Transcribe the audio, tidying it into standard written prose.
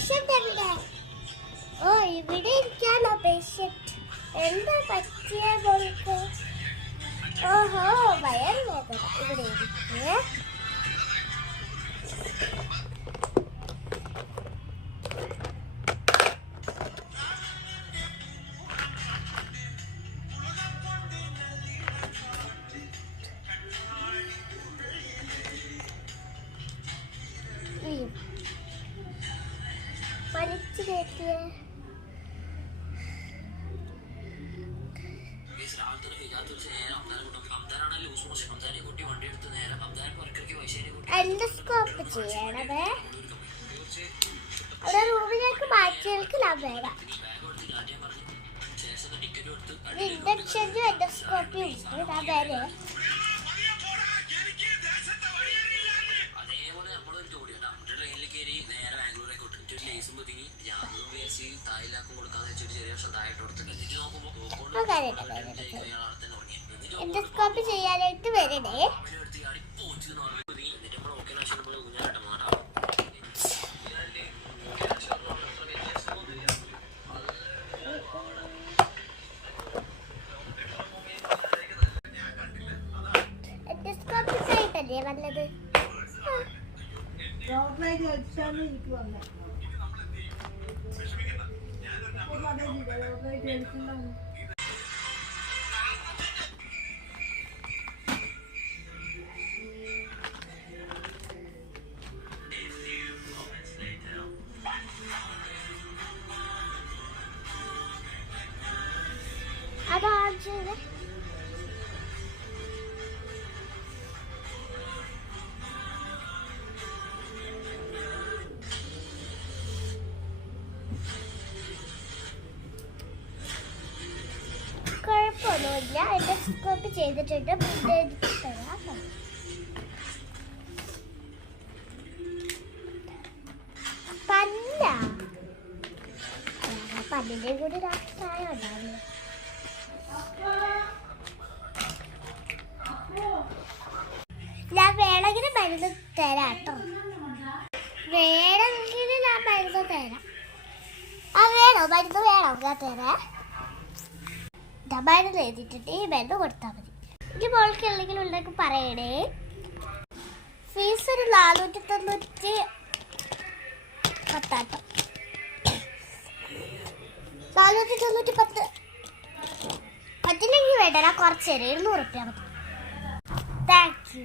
Patient എവിടെ? ഓ, ഇവിടെ ഇരിക്കാനോ patient? എന്താ പറ്റിയ മോൾക്ക്? ഓഹോ, വയറുവേദന. ഇവിടെ ഇരിക്കേ. വലിച്ചു കയറ്റിയേ. എൻഡോസ്കോപ്പ് ചെയ്യണമേ. അവിടെ റൂമിലേക്ക് മാറ്റിയേൽക്കില്ല വേഗം. ഇൻഡക്ഷനും എൻഡോസ്കോപ്പിയും ഉണ്ട്. വരെ എൻഡോസ്കോപ്പി ചെയ്യാനായിട്ട് വരണേ. എൻഡോസ്കോപ്പി ആയിട്ടല്ലേ വന്നത്? അതാണ് കുഴപ്പമൊന്നുമില്ല. എൻഡോസ്കോപ്പി ചെയ്തിട്ടുണ്ട്. പല്ലിന്റെ കൂടി രാഷ്ട്രായ ഉണ്ടാവില്ല. ഞാൻ വേണമെങ്കിൽ മരുന്ന് തരാം കേട്ടോ. വേണമെങ്കിൽ ഞാൻ മരുന്ന് തരാം. വേണോ? മരുന്ന് വേണോ? ഞാൻ തരാം. മരുന്ന് എഴുതിയിട്ടുണ്ട്. ഈ മരുന്ന് കൊടുത്താൽ മതി. ഈ മോൾക്ക് എന്തെങ്കിലും ഉണ്ടെങ്കിൽ പറയണേ. ഫീസ് ഒരു 490 490 പറ്റില്ലെങ്കിൽ വേണ്ട. കുറച്ച് തരാം. 200 മതി. Thank you.